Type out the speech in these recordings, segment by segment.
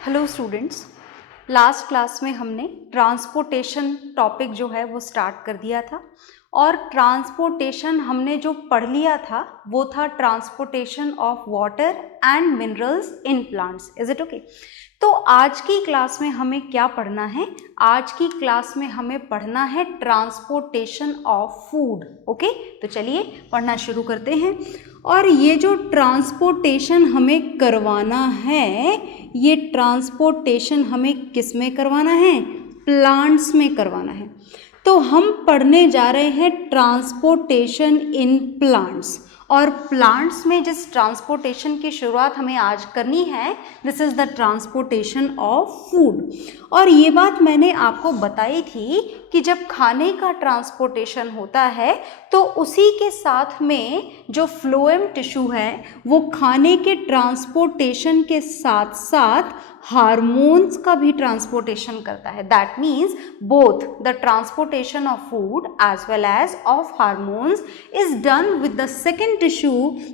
Hello students, last class में हमने transportation topic जो है वो स्टार्ट कर दिया था और ट्रांसपोर्टेशन हमने जो पढ़ लिया था वो था transportation of water and minerals in plants. Is it okay? तो आज की क्लास में हमें क्या पढ़ना है? आज की क्लास में हमें पढ़ना है ट्रांसपोर्टेशन ऑफ फूड। ओके, तो चलिए पढ़ना शुरू करते हैं। और ये जो ट्रांसपोर्टेशन हमें करवाना है, ये ट्रांसपोर्टेशन हमें किस में करवाना है? प्लांट्स में करवाना है। तो हम पढ़ने जा रहे हैं ट्रांसपोर्टेशन इन प्लांट्स। और प्लांट्स में जिस ट्रांसपोर्टेशन की शुरुआत हमें आज करनी है, this is the transportation of food. और ये बात मैंने आपको बताई थी कि जब खाने का ट्रांसपोर्टेशन होता है तो उसी के साथ में जो फ्लोएम टिश्यू है वो खाने के ट्रांसपोर्टेशन के साथ साथ हार्मोन्स का भी ट्रांसपोर्टेशन करता है। That means both the transportation of food as well as of hormones is done with the second tissue,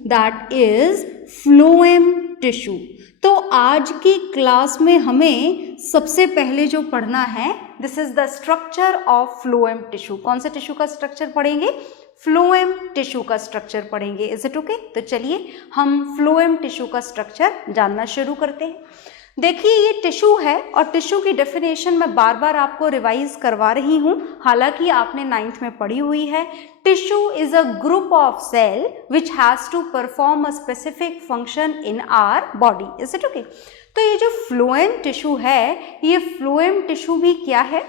that is phloem tissue. तो आज की क्लास में हमें सबसे पहले जो पढ़ना है, this is the structure of phloem tissue. कौन से टिश्यू का स्ट्रक्चर पढ़ेंगे? फ्लोएम टिश्यू का स्ट्रक्चर पढ़ेंगे। Is it okay? तो चलिए हम फ्लोएम टिश्यू का स्ट्रक्चर जानना शुरू करते हैं। देखिए, ये टिश्यू है और टिश्यू की डेफिनेशन मैं बार बार आपको रिवाइज करवा रही हूँ, हालांकि आपने 9th में पढ़ी हुई है। Tissue is a group of cell which has to perform a specific function in our body. Is it okay? तो ये जो फ्लोएम टिश्यू है, ये फ्लोएम टिश्यू भी क्या है?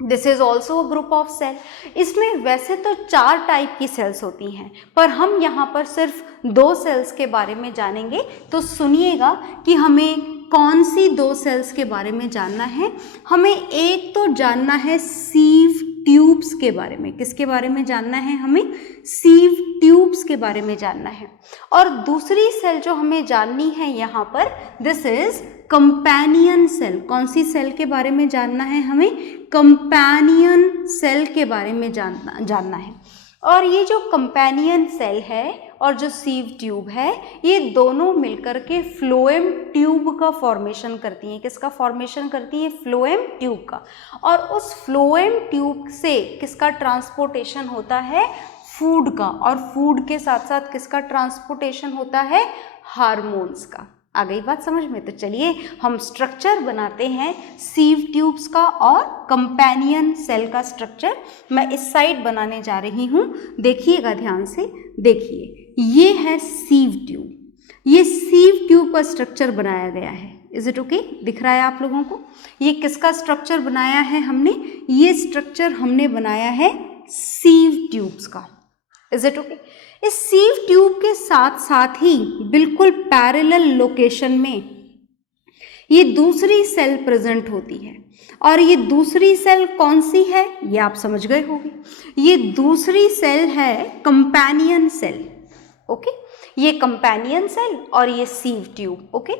This is also a group of cell. इसमें वैसे तो 4 टाइप की सेल्स होती हैं, पर हम यहाँ पर सिर्फ 2 सेल्स के बारे में जानेंगे। तो सुनिएगा कि हमें कौन सी 2 सेल्स के बारे में जानना है। हमें एक तो जानना है सीव ट्यूब्स के बारे में। किसके बारे में जानना है? हमें सीव ट्यूब्स के बारे में जानना है। और दूसरी सेल जो हमें जाननी है यहाँ पर, दिस इज कंपेनियन सेल। कौन सी सेल के बारे में जानना है? हमें कंपेनियन सेल के बारे में जानना है। और ये जो कंपेनियन सेल है और जो सीव ट्यूब है, ये दोनों मिलकर के फ्लोएम ट्यूब का फॉर्मेशन करती हैं। किसका फॉर्मेशन करती हैं? फ्लोएम ट्यूब का। और उस फ्लोएम ट्यूब से किसका ट्रांसपोर्टेशन होता है? फूड का। और फूड के साथ साथ किसका ट्रांसपोर्टेशन होता है? हार्मोन्स का। आ गई बात समझ में? तो चलिए हम स्ट्रक्चर बनाते हैं सीव ट्यूब्स का और कंपेनियन सेल का स्ट्रक्चर। मैं इस साइड बनाने जा रही हूँ, देखिएगा ध्यान से। देखिए, ये है सीव ट्यूब। ये सीव ट्यूब का स्ट्रक्चर बनाया गया है। Is it okay? दिख रहा है आप लोगों को? ये किसका स्ट्रक्चर बनाया है हमने? ये स्ट्रक्चर हमने बनाया है सीव ट्यूब्स का। Is it okay? इस सीव ट्यूब के साथ साथ ही बिल्कुल पैरेलल लोकेशन में ये दूसरी सेल प्रेजेंट होती है। और ये दूसरी सेल कौन सी है? ये आप समझ गए होंगे। ये दूसरी सेल है कंपेनियन सेल। ओके, ये कंपेनियन सेल और ये सीव ट्यूब। ओके,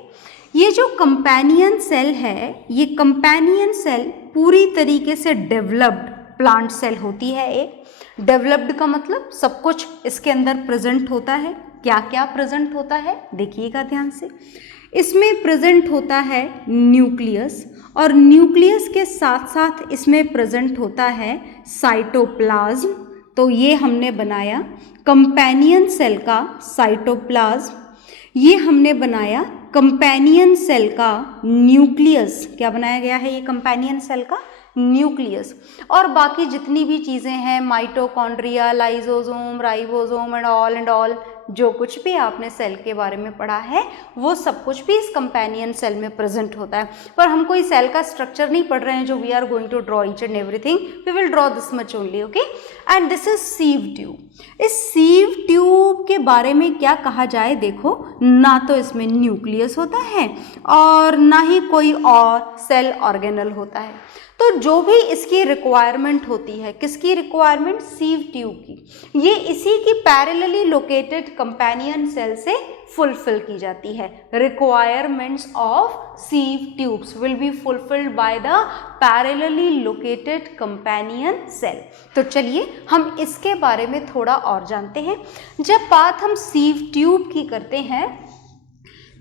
ये जो कंपेनियन सेल है, ये कंपेनियन सेल पूरी तरीके से डेवलप्ड प्लांट सेल होती है। एक डेवलप्ड का मतलब सब कुछ इसके अंदर प्रेजेंट होता है। क्या क्या प्रेजेंट होता है? देखिएगा ध्यान से। इसमें प्रेजेंट होता है न्यूक्लियस, और न्यूक्लियस के साथ साथ इसमें प्रेजेंट होता है साइटोप्लाज्म। तो ये हमने बनाया कंपेनियन सेल का साइटोप्लाज्म। ये हमने बनाया कंपेनियन सेल का न्यूक्लियस। क्या बनाया गया है? ये कंपेनियन सेल का न्यूक्लियस। और बाकी जितनी भी चीज़ें हैं, mitochondria, lysosome, ribosome and all, जो कुछ भी आपने सेल के बारे में पढ़ा है वो सब कुछ भी इस कंपेनियन सेल में प्रेजेंट होता है। पर हम कोई सेल का स्ट्रक्चर नहीं पढ़ रहे हैं जो we are going to draw each and everything. We will draw this much only. Okay, and this is sieve tube. इस सीव ट्यूब के बारे में क्या कहा जाए? देखो, ना तो इसमें न्यूक्लियस होता है और ना ही कोई और सेल ऑर्गेनल होता है। तो जो भी इसकी रिक्वायरमेंट होती है, किसकी रिक्वायरमेंट? सीव ट्यूब की। ये इसी की पैरेलली लोकेटेड कंपेनियन सेल से फुलफिल की जाती है। Requirements of sieve tubes will be fulfilled by the parallelly located companion cell. तो चलिए हम इसके बारे में थोड़ा और जानते हैं। जब बात हम सीव ट्यूब की करते हैं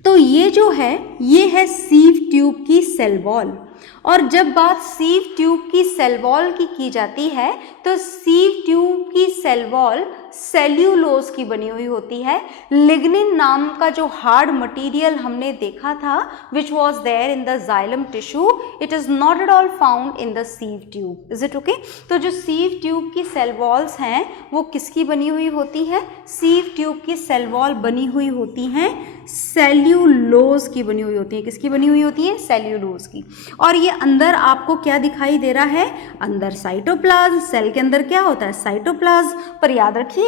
तो ये जो है ये है सीव ट्यूब की सेल वॉल। और जब बात सीव ट्यूब की सेल वॉल की जाती है तो सीव ट्यूब की सेल वॉल सेल्यूलोज की बनी हुई होती है। लिग्निन नाम का जो हार्ड मटेरियल हमने देखा था which was there in the xylem tissue, it is not at all found in the sieve tube. Is it okay? तो जो सीव ट्यूब की सेल वॉल्स हैं वो किसकी बनी हुई होती है? सीव ट्यूब की सेल वॉल बनी हुई होती हैं सेल्यूलोज की बनी हुई होती है। किसकी बनी हुई होती है? सेल्यूलोज की। और ये अंदर आपको क्या दिखाई दे रहा है? अंदर साइटोप्लाज्म। सेल के अंदर क्या होता है? साइटोप्लाज्म। पर याद रखिएगा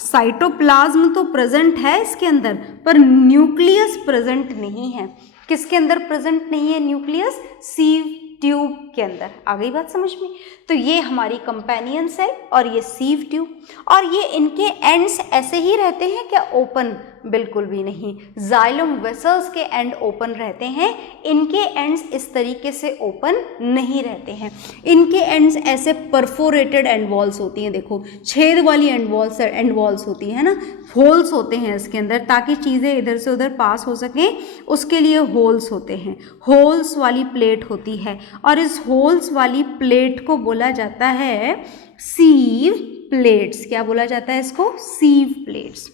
साइटोप्लाज्म तो प्रेजेंट है इसके अंदर, पर न्यूक्लियस प्रेजेंट नहीं है। किसके अंदर प्रेजेंट नहीं है न्यूक्लियस? सीव ट्यूब के अंदर। आ गई बात समझ में? तो ये हमारी कंपेनियन सेल और ये सीव ट्यूब, और ये इनके एंड्स ऐसे ही रहते हैं क्या? ओपन? बिल्कुल भी नहीं। जाइलम वेसल्स के एंड ओपन रहते हैं, इनके एंड्स इस तरीके से ओपन नहीं रहते हैं। इनके एंड्स ऐसे परफोरेटेड एंड वॉल्स होती हैं। देखो छेद वाली एंड वॉल्स होती है ना, होल्स होते हैं इसके अंदर ताकि चीज़ें इधर से उधर पास हो सकें, उसके लिए होल्स होते हैं। होल्स वाली प्लेट होती है और इस होल्स वाली प्लेट को बोला जाता है सीव प्लेट्स। क्या बोला जाता है इसको? सीव plates.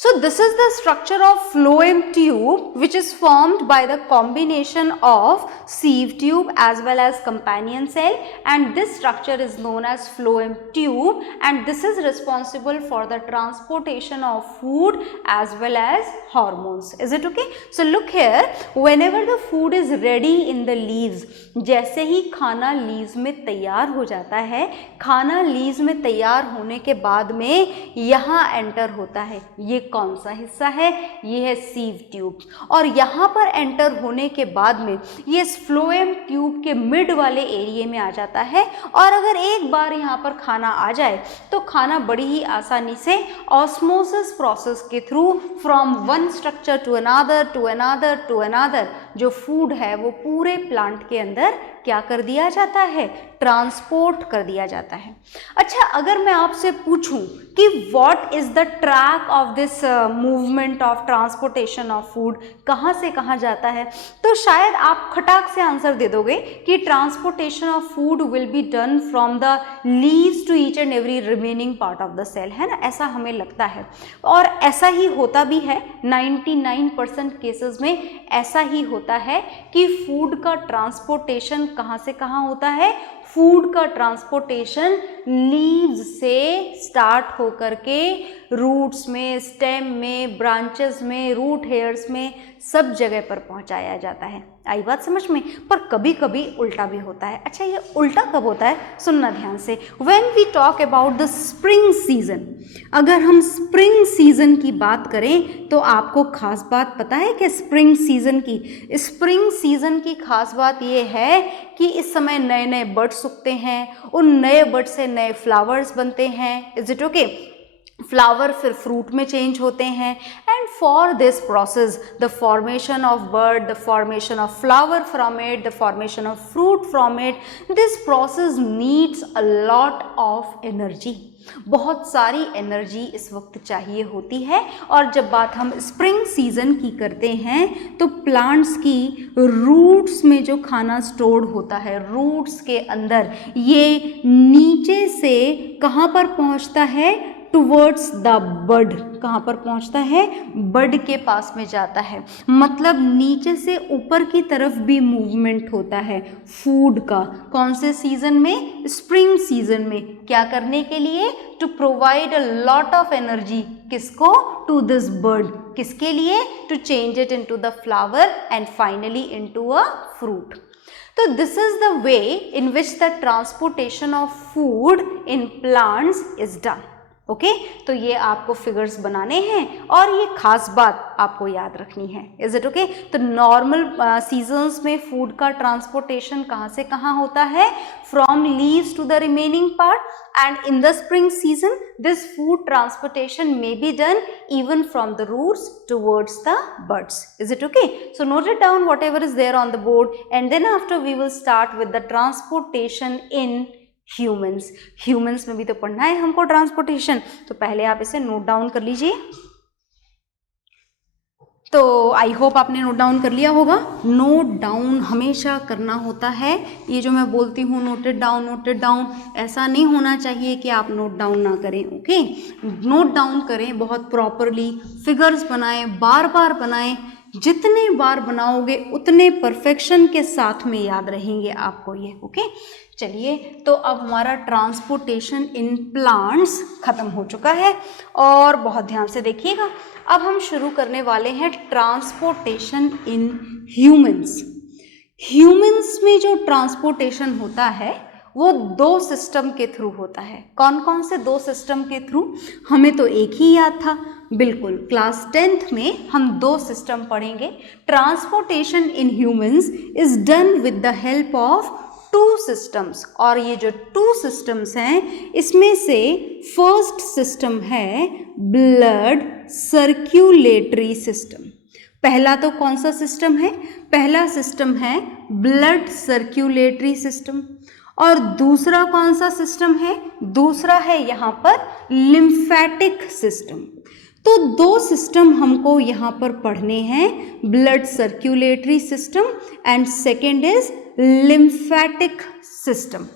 So this is the structure of phloem tube which is formed by the combination of sieve tube as well as companion cell, and this structure is known as phloem tube, and this is responsible for the transportation of food as well as hormones. Is it okay? So look here, whenever the food is ready in the leaves, जैसे ही खाना leaves में तैयार हो जाता है, खाना leaves में तैयार होने के बाद में यहाँ एंटर होता है। ये कौन सा हिस्सा है? ये है सीव ट्यूब। और यहाँ पर एंटर होने के बाद में ये फ्लोएम ट्यूब के मिड वाले एरिया में आ जाता है, और अगर एक बार यहाँ पर खाना आ जाए तो खाना बड़ी ही आसानी से ऑस्मोसिस प्रोसेस के through from one structure to another to another to another जो फूड है वो पूरे प्लांट के अंदर क्या कर दिया जाता है? ट्रांसपोर्ट कर दिया जाता है। अच्छा, अगर मैं आपसे पूछूं कि what is the track of this movement of transportation of food, कहाँ से कहाँ जाता है, तो शायद आप खटाक से आंसर दे दोगे कि transportation of food will be done from the leaves to each and every remaining part of the cell, है ना? ऐसा हमें लगता है और ऐसा ही होता भी है। 99% केसेस में ऐसा ही होता है कि फूड का ट्रांसपोर्टेशन कहाँ से कहाँ होता है? फूड का ट्रांसपोर्टेशन लीव्स से स्टार्ट होकर के रूट्स में, स्टेम में, ब्रांचेस में, रूट हेयर्स में, सब जगह पर पहुंचाया जाता है। आई बात समझ में? पर कभी कभी उल्टा भी होता है। अच्छा, ये उल्टा कब होता है? सुनना ध्यान से। When we talk about the spring season, अगर हम स्प्रिंग सीजन की बात करें तो आपको खास बात पता है कि स्प्रिंग सीजन की खास बात ये है कि इस समय नए नए बर्ड्स उगते हैं, उन नए बर्ड से नए फ्लावर्स बनते हैं। Is it okay? फ्लावर फिर फ्रूट में चेंज होते हैं, and for this process the formation of bird, the formation of flower from it, the formation of fruit from it, this process needs a lot of energy. बहुत सारी energy इस वक्त चाहिए होती है। और जब बात हम स्प्रिंग सीजन की करते हैं तो प्लांट्स की रूट्स में जो खाना स्टोर्ड होता है, रूट्स के अंदर, ये नीचे से कहाँ पर पहुँचता है? Towards the bud. कहाँ पर पहुँचता है? बड के पास में जाता है। मतलब नीचे से ऊपर की तरफ भी मूवमेंट होता है फूड का। कौन से सीजन में? स्प्रिंग सीजन में। क्या करने के लिए? To provide a lot of energy. किसको? To this bird. किसके लिए? To change it into the flower and finally into a fruit. तो this is the way in which the transportation of food in plants is done. Okay, तो ये आपको figures बनाने हैं और ये खास बात आपको याद रखनी है। Is it okay? तो नॉर्मल सीजन्स में फूड का ट्रांसपोर्टेशन कहाँ से कहाँ होता है? From leaves to the remaining part, and in the spring season this food transportation may be done even from the roots towards the buds. Is it okay? So note it down whatever is there on the board, and then after we will start with the transportation in humans में भी तो पढ़ना है हमको transportation, तो पहले आप इसे नोट डाउन कर लीजिए। तो आई होप आपने नोट डाउन कर लिया होगा। नोट डाउन हमेशा करना होता है। ये जो मैं बोलती हूँ नोटेड डाउन, ऐसा नहीं होना चाहिए कि आप नोट डाउन ना करें। ओके, नोट डाउन करें बहुत प्रॉपरली, फिगर्स बनाएं, बार बार बनाएं। जितने बार बनाओगे उतने परफेक्शन के साथ में याद रहेंगे आपको ये। ओके, चलिए, तो अब हमारा ट्रांसपोर्टेशन इन प्लांट्स खत्म हो चुका है और बहुत ध्यान से देखिएगा। अब हम शुरू करने वाले हैं ट्रांसपोर्टेशन इन ह्यूमंस। ह्यूमंस में जो ट्रांसपोर्टेशन होता है वो 2 सिस्टम के थ्रू होता है। कौन कौन से 2 सिस्टम के थ्रू? हमें तो एक ही याद था, बिल्कुल। क्लास 10th में हम 2 सिस्टम पढ़ेंगे। Transportation in humans is done with the help of 2 systems, और ये जो 2 सिस्टम्स हैं इसमें से फर्स्ट सिस्टम है ब्लड सर्क्यूलेटरी सिस्टम। पहला तो कौन सा सिस्टम है? पहला सिस्टम है ब्लड सर्क्यूलेटरी सिस्टम। और दूसरा कौन सा सिस्टम है? दूसरा है यहाँ पर लिम्फेटिक सिस्टम। तो 2 सिस्टम हमको यहाँ पर पढ़ने हैं, blood circulatory system and second is lymphatic system.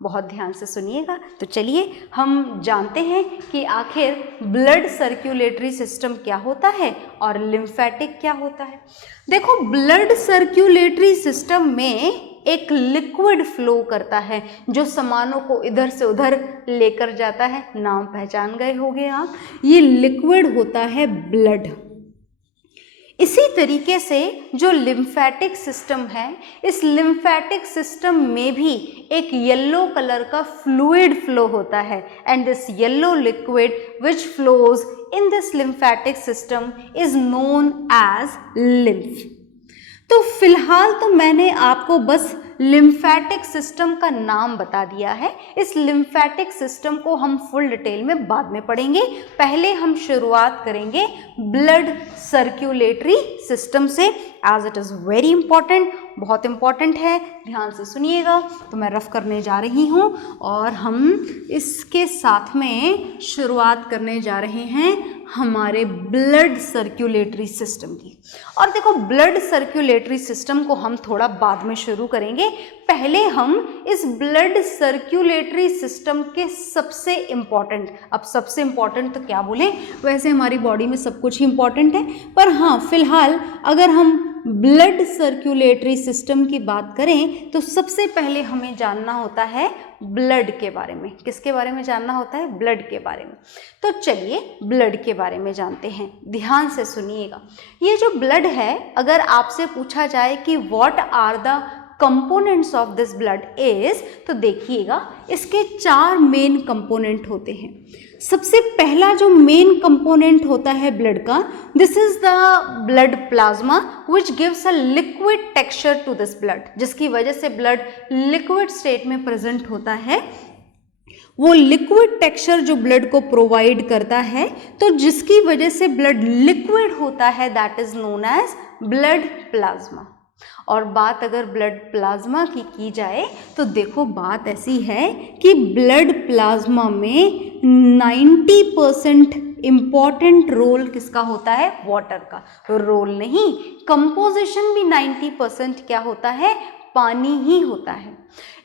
बहुत ध्यान से सुनिएगा। तो चलिए हम जानते हैं कि आखिर ब्लड सर्क्यूलेटरी सिस्टम क्या होता है और लिम्फेटिक क्या होता है। देखो, ब्लड सर्क्यूलेटरी सिस्टम में एक लिक्विड फ्लो करता है जो सामानों को इधर से उधर लेकर जाता है। नाम पहचान गए होंगे आप, ये लिक्विड होता है ब्लड। इसी तरीके से जो लिम्फेटिक सिस्टम है, इस लिम्फेटिक सिस्टम में भी एक येलो कलर का फ्लूइड फ्लो होता है and this yellow liquid which flows in this lymphatic system is known as lymph. तो फिलहाल तो मैंने आपको बस लिम्फेटिक सिस्टम का नाम बता दिया है। इस लिम्फेटिक सिस्टम को हम फुल डिटेल में बाद में पढ़ेंगे। पहले हम शुरुआत करेंगे ब्लड सर्क्यूलेटरी सिस्टम से, as it is very important, बहुत इंपॉर्टेंट है। ध्यान से सुनिएगा। तो मैं रफ करने जा रही हूँ और हम इसके साथ में शुरुआत करने जा रहे हैं हमारे ब्लड सर्क्यूलेटरी सिस्टम की। और देखो, ब्लड सर्क्यूलेटरी सिस्टम को हम थोड़ा बाद में शुरू करेंगे। पहले हम इस ब्लड सर्क्यूलेटरी सिस्टम के सबसे इम्पॉर्टेंट, अब सबसे इम्पॉर्टेंट तो क्या बोलें, वैसे हमारी बॉडी में सब कुछ ही इम्पॉर्टेंट है, पर हाँ फिलहाल अगर हम ब्लड सर्क्यूलेटरी सिस्टम की बात करें तो सबसे पहले हमें जानना होता है ब्लड के बारे में। किसके बारे में जानना होता है? ब्लड के बारे में। तो चलिए ब्लड के बारे में जानते हैं। ध्यान से सुनिएगा। ये जो ब्लड है, अगर आपसे पूछा जाए कि what are the components of this blood is, तो देखिएगा इसके 4 मेन कंपोनेंट होते हैं। सबसे पहला जो मेन कंपोनेंट होता है ब्लड का, this is the blood plasma which gives a liquid texture to this blood, जिसकी वजह से ब्लड लिक्विड स्टेट में प्रेजेंट होता है। वो लिक्विड टेक्सचर जो ब्लड को प्रोवाइड करता है, तो जिसकी वजह से ब्लड लिक्विड होता है, that is known as blood plasma. और बात अगर ब्लड प्लाज्मा की जाए तो देखो बात ऐसी है कि ब्लड प्लाज्मा में 90% इम्पॉर्टेंट रोल किसका होता है? वाटर का। रोल नहीं, कंपोजिशन भी 90% क्या होता है? पानी ही होता है।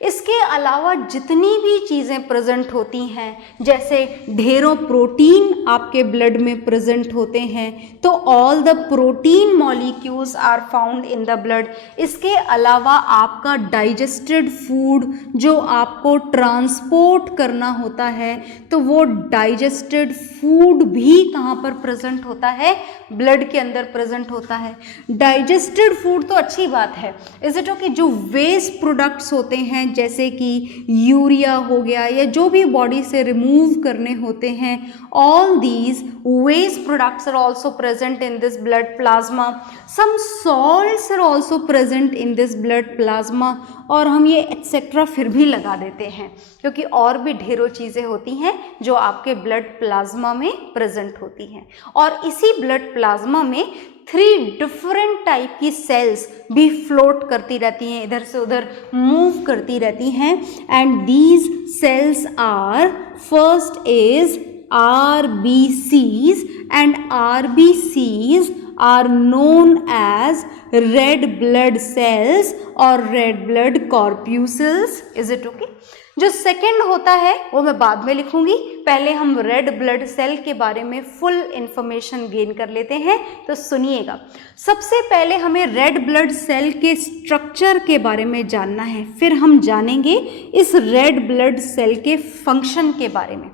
इसके अलावा जितनी भी चीज़ें प्रेजेंट होती हैं, जैसे ढेरों प्रोटीन आपके ब्लड में प्रेजेंट होते हैं, तो all the protein molecules are found in the blood. इसके अलावा आपका डाइजेस्टेड फूड जो आपको ट्रांसपोर्ट करना होता है, तो वो डाइजेस्टेड फूड भी कहाँ पर प्रेजेंट होता है? ब्लड के अंदर प्रेजेंट होता है। डाइजेस्टेड फूड तो अच्छी बात है, इज इट ओके। जो वेस्ट प्रोडक्ट्स होते हैं जैसे कि यूरिया हो गया या जो भी बॉडी से रिमूव करने होते हैं, all these waste products are also present in this blood plasma. Some salts are also present in this blood plasma. और हम ये एक्सेट्रा फिर भी लगा देते हैं क्योंकि और भी ढेरों चीज़ें होती हैं जो आपके ब्लड प्लाज्मा में प्रेजेंट होती हैं। और इसी ब्लड प्लाज्मा में 3 डिफरेंट टाइप की सेल्स भी फ्लोट करती रहती हैं, इधर से उधर मूव करती रहती हैं। And these cells are, first is RBCs, and RBCs are known as red blood cells और red blood corpuscles. Is it okay? जो सेकंड होता है वो मैं बाद में लिखूंगी, पहले हम रेड ब्लड सेल के बारे में फुल इंफॉर्मेशन गेन कर लेते हैं। तो सुनिएगा, सबसे पहले हमें रेड ब्लड सेल के स्ट्रक्चर के बारे में जानना है, फिर हम जानेंगे इस रेड ब्लड सेल के फंक्शन के बारे में।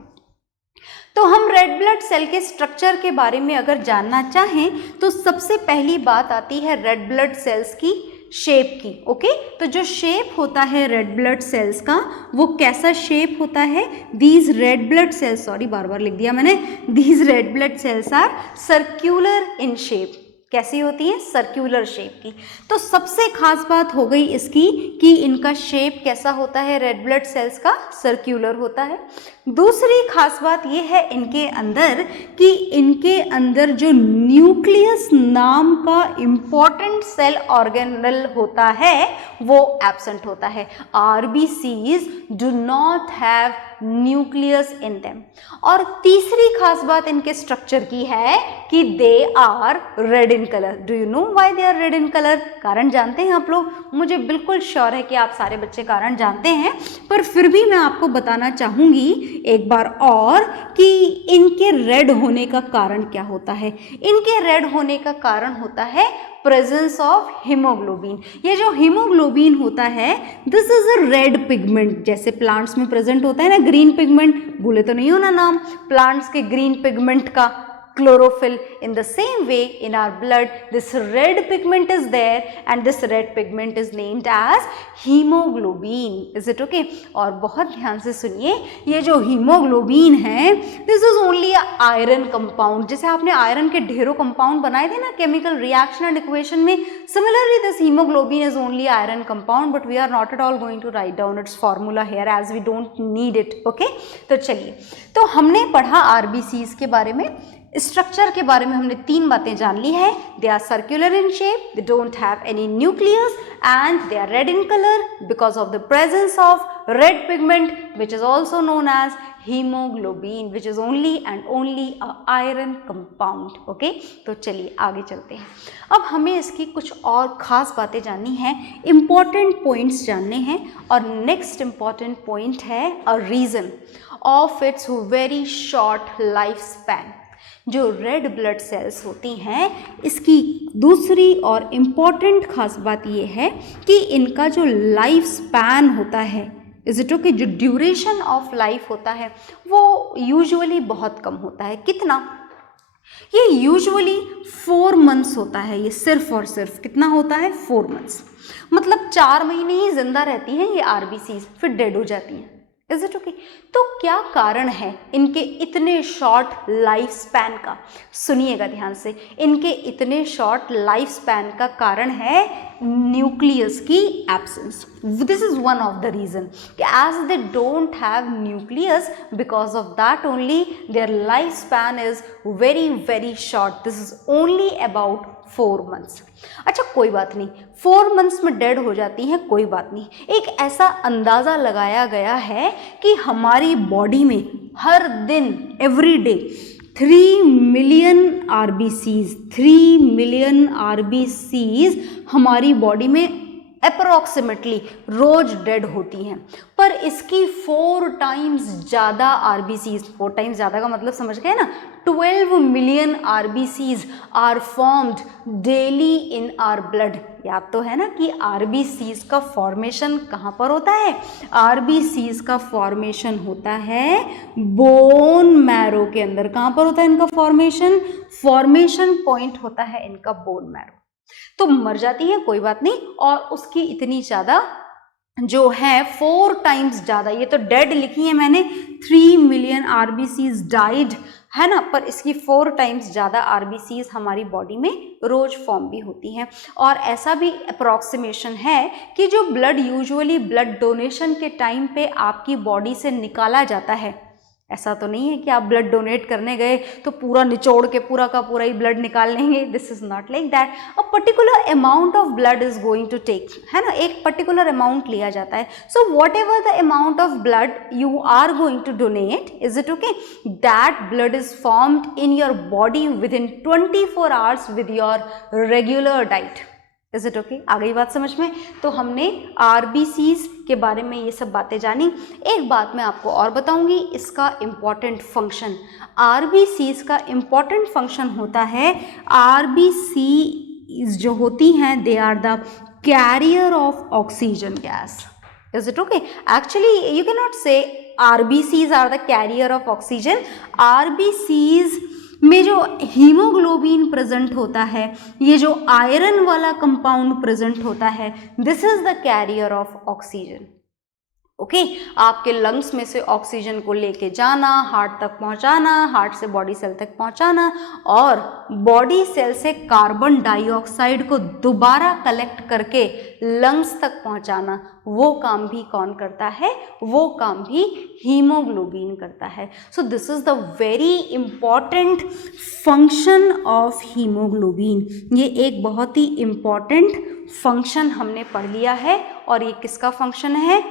तो हम रेड ब्लड सेल के स्ट्रक्चर के बारे में अगर जानना चाहें तो सबसे पहली बात आती है रेड ब्लड सेल्स की शेप की। ओके, तो जो शेप होता है रेड ब्लड सेल्स का वो कैसा शेप होता है? These red blood cells, sorry बार बार लिख दिया मैंने, these red blood cells are circular in shape. कैसी होती है? सर्क्यूलर शेप की। तो सबसे खास बात हो गई इसकी कि इनका शेप कैसा होता है, रेड ब्लड सेल्स का सर्क्यूलर होता है। दूसरी खास बात ये है इनके अंदर कि इनके अंदर जो न्यूक्लियस नाम का इम्पॉर्टेंट सेल ऑर्गेनल होता है वो एब्सेंट होता है। RBCs do not have nucleus in them. और तीसरी खास बात इनके स्ट्रक्चर की है कि they are red in colour. Do you know why they are red in colour? कारण जानते हैं आप लोग? मुझे बिल्कुल श्योर है कि आप सारे बच्चे कारण जानते हैं, पर फिर भी मैं आपको बताना चाहूंगी एक बार और कि इनके रेड होने का कारण क्या होता है। इनके रेड होने का कारण होता है प्रेजेंस ऑफ हीमोग्लोबिन। ये जो हीमोग्लोबिन होता है this is a red pigment. जैसे प्लांट्स में प्रेजेंट होता है ना ग्रीन पिगमेंट, भूले तो नहीं हो ना नाम प्लांट्स के ग्रीन पिगमेंट का, chlorophyll. In the same way in our blood this red pigment is there and this red pigment is named as hemoglobin. Is it okay? और बहुत ध्यान से सुनिए, ये जो हीमोग्लोबिन है this is only a iron compound. जैसे आपने आयरन के ढेरों कंपाउंड बनाए थे ना केमिकल रिएक्शन एंड इक्वेशन में, similarly this hemoglobin is only iron compound but we are not at all going to write down its formula here as we don't need it. Okay? तो चलिए, तो हमने पढ़ा RBCs के बारे में, structure के बारे में हमने तीन बातें जान ली है। They are circular in shape, they don't have any nucleus and they are red in colour because of the presence of red pigment which is also known as haemoglobin which is only and only a iron compound. Okay, तो चलिए आगे चलते हैं। अब हमें इसकी कुछ और खास बातें जाननी है, इंपॉर्टेंट पॉइंट्स जानने हैं। और नेक्स्ट इंपॉर्टेंट पॉइंट है a reason of its very short life span. जो रेड ब्लड सेल्स होती हैं इसकी दूसरी और इम्पॉर्टेंट खास बात ये है कि इनका जो लाइफ स्पैन होता है, इज इट ओके, जो ड्यूरेशन ऑफ लाइफ होता है वो यूजुअली बहुत कम होता है। कितना? ये यूजुअली 4 मंथ्स होता है। ये सिर्फ और सिर्फ कितना होता है? 4 मंथ्स। मतलब 4 महीने ही जिंदा रहती हैं ये आरबीसीज, फिर डेड हो जाती हैं। Is it okay? तो क्या कारण है इनके इतने शॉर्ट लाइफ स्पैन का? सुनिएगा ध्यान से, इनके इतने शॉर्ट लाइफ स्पैन का कारण है न्यूक्लियस की absence. This is one of the reason कि as they don't have nucleus, because of that only their life span is very very short. This is only about 4 months. अच्छा कोई बात नहीं, 4 months में डेड हो जाती हैं, कोई बात नहीं। एक ऐसा अंदाज़ा लगाया गया है कि हमारी बॉडी में हर दिन every day 3 million RBCs, 3 million RBCs हमारी बॉडी में अप्रोक्सीमेटली रोज डेड होती हैं। पर इसकी 4 टाइम्स ज़्यादा आरबीसीज, 4 टाइम्स ज़्यादा का मतलब समझ गए ना, 12 million RBCs are formed daily in our blood. याद तो है ना कि आरबीसीज का फॉर्मेशन कहाँ पर होता है? आरबीसीज का फॉर्मेशन होता है बोन मैरो के अंदर। कहाँ पर होता है इनका फॉर्मेशन? फॉर्मेशन पॉइंट होता है इनका बोन मैरो। तो मर जाती है, कोई बात नहीं, और उसकी इतनी ज़्यादा जो है 4 टाइम्स ज़्यादा, ये तो डेड लिखी है मैंने, 3 मिलियन आरबीसीज डाइड है ना, पर इसकी 4 टाइम्स ज़्यादा आरबीसीज हमारी बॉडी में रोज फॉर्म भी होती हैं। और ऐसा भी अप्रॉक्सीमेशन है कि जो ब्लड यूजुअली ब्लड डोनेशन के टाइम पे आपकी बॉडी से निकाला जाता है, ऐसा तो नहीं है कि आप ब्लड डोनेट करने गए तो पूरा निचोड़ के पूरा का पूरा ही ब्लड निकाल लेंगे. This is not like that. A particular amount of blood is going to take, है ना, एक पर्टिकुलर अमाउंट लिया जाता है. So whatever the amount of blood you are going to donate, is it okay, that blood is formed in your body within 24 hours with your regular diet. Is it okay? आ गई बात समझ में? तो हमने RBCs के बारे में ये सब बातें जानी. एक बात मैं आपको और बताऊंगी, इसका इम्पॉर्टेंट फंक्शन. RBCs का इम्पॉर्टेंट फंक्शन होता है, RBCs जो होती हैं they are the carrier of oxygen gas. Is it okay? Actually you can not say RBCs are the carrier of oxygen. RBCs में जो हीमोग्लोबिन प्रेजेंट होता है, ये जो आयरन वाला कंपाउंड प्रेजेंट होता है, this is the carrier of oxygen. Okay, आपके लंग्स में से ऑक्सीजन को लेके जाना, हार्ट तक पहुंचाना, हार्ट से बॉडी सेल तक पहुंचाना, और बॉडी सेल से कार्बन डाइऑक्साइड को दोबारा कलेक्ट करके लंग्स तक पहुंचाना, वो काम भी कौन करता है? वो काम भी हीमोग्लोबिन करता है. So this is the very important function of haemoglobin. ये एक बहुत ही इंपॉर्टेंट फंक्शन हमने पढ़ लिया है, और ये किसका फंक्शन है?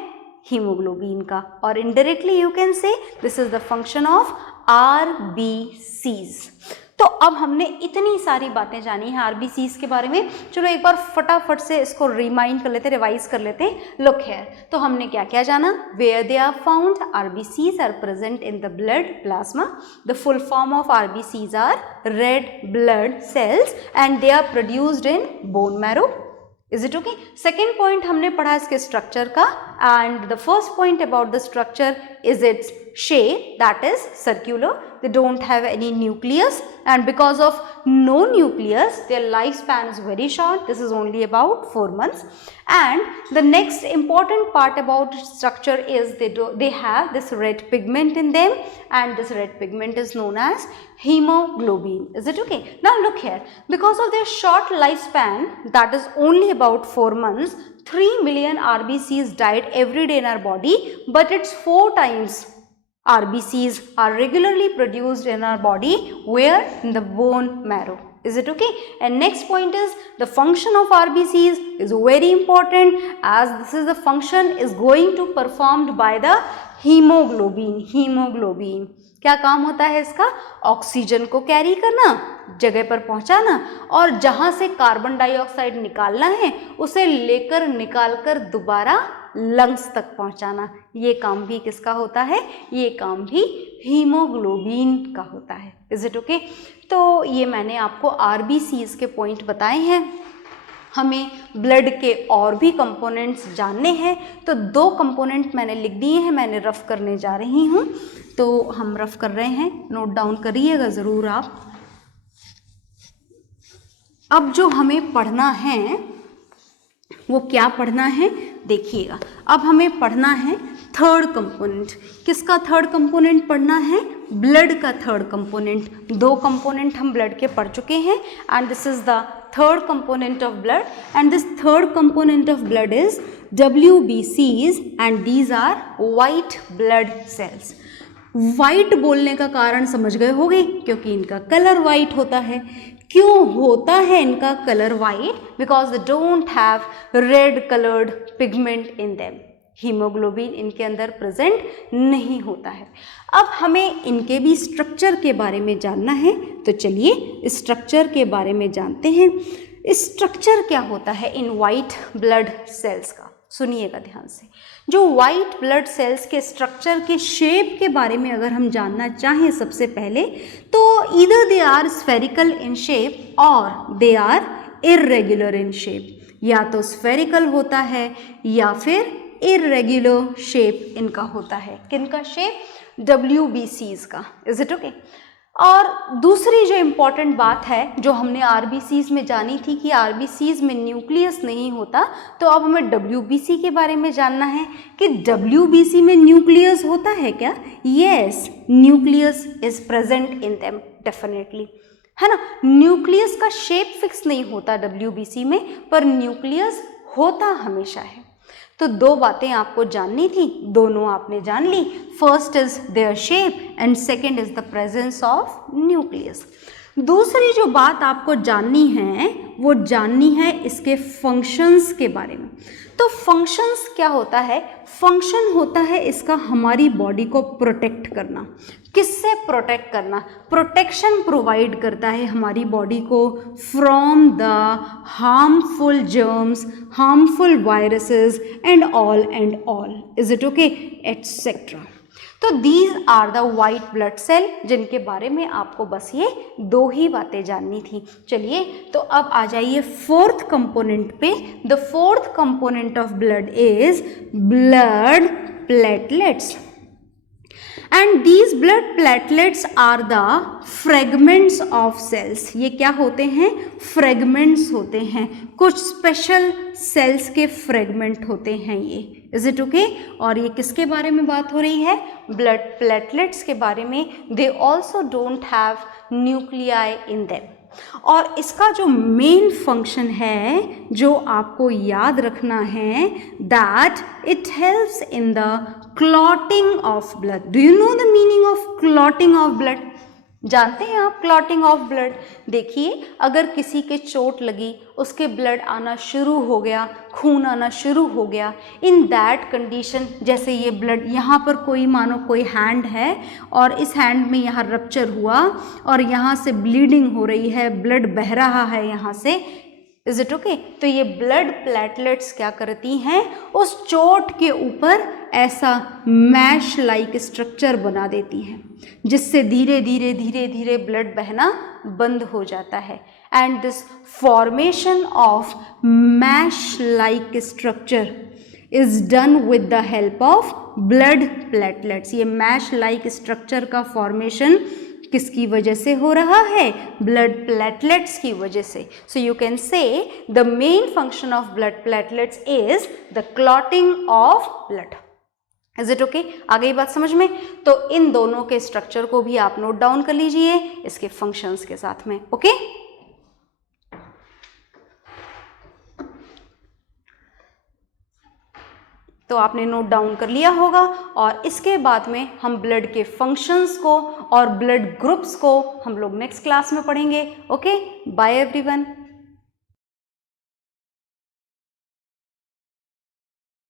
हीमोग्लोबिन का. और इनडायरेक्टली यू कैन से this is the function of RBCs. तो अब हमने इतनी सारी बातें जानी है RBCs के बारे में. चलो एक बार फटाफट से इसको रिमाइंड कर लेते, रिवाइज कर लेते. लुक हियर, तो हमने क्या क्या जाना? Where they are found, RBCs are present in the blood plasma. The full form of RBCs are red blood cells and they are produced in bone marrow. Is it okay? Second point हमने पढ़ा इसके structure का, and the first point about the structure is its shape, that is circular. They don't have any nucleus, and because of no nucleus their lifespan is very short. This is only about 4 months. And the next important part about structure is they have this red pigment in them, and this red pigment is known as hemoglobin. Is it okay? Now look here, because of their short lifespan, that is only about 4 months, 3 million RBCs died every day in our body, but it's 4 times RBCs are regularly produced in our body, where? In the bone marrow. Is it okay? And next point is the function of RBCs is very important, as this is the function is going to performed by the hemoglobin. Hemoglobin क्या काम होता है इसका? Oxygen को carry करना, जगह पर पहुंचाना, और जहां से कार्बन डाइऑक्साइड निकालना है उसे लेकर निकालकर दोबारा लंग्स तक पहुंचाना. ये काम भी किसका होता है? ये काम भी हीमोग्लोबिन का होता है. Is it okay? तो ये मैंने आपको RBCs के पॉइंट बताए हैं. हमें ब्लड के और भी कंपोनेंट्स जानने हैं, तो 2 कंपोनेंट मैंने लिख दिए हैं, मैंने रफ करने जा रही हूँ. तो हम रफ कर रहे हैं, नोट डाउन करिएगा ज़रूर आप. अब जो हमें पढ़ना है वो क्या पढ़ना है? देखिएगा, अब हमें पढ़ना है थर्ड कंपोनेंट. किसका थर्ड कंपोनेंट पढ़ना है? ब्लड का थर्ड कंपोनेंट. 2 कंपोनेंट हम ब्लड के पढ़ चुके हैं, and this is the third component of blood, and this third component of blood is WBCs, and these are white blood cells. White बोलने का कारण समझ गए होंगे, क्योंकि इनका कलर वाइट होता है. क्यों होता है इनका colour white? Because they don't have read coloured pigment in them. Haemoglobin इनके अंदर प्रेजेंट नहीं होता है. अब हमें इनके भी स्ट्रक्चर के बारे में जानना है, तो चलिए स्ट्रक्चर के बारे में जानते हैं. स्ट्रक्चर क्या होता है इन वाइट ब्लड सेल्स का? सुनिएगा ध्यान से. जो वाइट ब्लड सेल्स के स्ट्रक्चर के शेप के बारे में अगर हम जानना चाहें सबसे पहले, तो either they are spherical in shape और they are irregular in shape. या तो स्फेरिकल होता है या फिर इर्रेगुलर शेप इनका होता है. किनका शेप? WBCs का. Is it okay? और दूसरी जो इम्पॉर्टेंट बात है जो हमने RBCs में जानी थी कि RBCs में न्यूक्लियस नहीं होता, तो अब हमें WBC के बारे में जानना है कि WBC में न्यूक्लियस होता है क्या? Yes, nucleus is present in them definitely, है ना. न्यूक्लियस का शेप फिक्स नहीं होता WBC में, पर न्यूक्लियस होता हमेशा है. तो दो बातें आपको जाननी थी, दोनों आपने जान ली। First is their shape and second is the presence of nucleus. दूसरी जो बात आपको जाननी है वो जाननी है इसके फंक्शंस के बारे में। तो फंक्शंस क्या होता है? फंक्शन होता है इसका हमारी बॉडी को प्रोटेक्ट करना। किससे प्रोटेक्ट करना? प्रोटेक्शन प्रोवाइड करता है हमारी बॉडी को from the harmful germs, harmful viruses and all. Is it okay? Etcetera. तो these are the white blood cell, जिनके बारे में आपको बस ये दो ही बातें जाननी थी। चलिए तो अब आ जाइए फोर्थ कंपोनेंट पे। The fourth component of blood is blood platelets and these blood platelets are the fragments of cells. ये क्या होते हैं? फ्रेगमेंट्स होते हैं, कुछ स्पेशल सेल्स के फ्रेगमेंट होते हैं ये। Is it okay? और ये किसके बारे में बात हो रही है? ब्लड प्लेटलेट्स के बारे में। They also don't have nuclei in them. और इसका जो मेन फंक्शन है जो आपको याद रखना है, that it helps in the clotting of blood. Do you know the meaning of clotting of blood? जानते हैं आप क्लॉटिंग ऑफ ब्लड? देखिए, अगर किसी के चोट लगी, उसके ब्लड आना शुरू हो गया, खून आना शुरू हो गया, इन दैट कंडीशन, जैसे ये ब्लड यहाँ पर कोई मानो कोई हैंड है और इस हैंड में यहाँ रप्चर हुआ और यहाँ से ब्लीडिंग हो रही है, ब्लड बह रहा है यहाँ से। Is it okay? तो ये ब्लड प्लेटलेट्स क्या करती हैं? उस चोट के ऊपर ऐसा मैश लाइक स्ट्रक्चर बना देती हैं, जिससे धीरे धीरे धीरे धीरे ब्लड बहना बंद हो जाता है। And this formation of mesh like structure is done with the help of blood platelets. ये मैश लाइक स्ट्रक्चर का फॉर्मेशन किसकी वजह से हो रहा है? ब्लड प्लेटलेट्स की वजह से। So you can say the main function of blood platelets is the clotting of blood. Is it okay? आ गई बात समझ में? तो इन दोनों के स्ट्रक्चर को भी आप नोट डाउन कर लीजिए इसके फंक्शंस के साथ में। ओके? तो आपने नोट डाउन कर लिया होगा और इसके बाद में हम ब्लड के फंक्शंस को और ब्लड ग्रुप्स को हम लोग नेक्स्ट क्लास में पढ़ेंगे। Okay, bye everyone.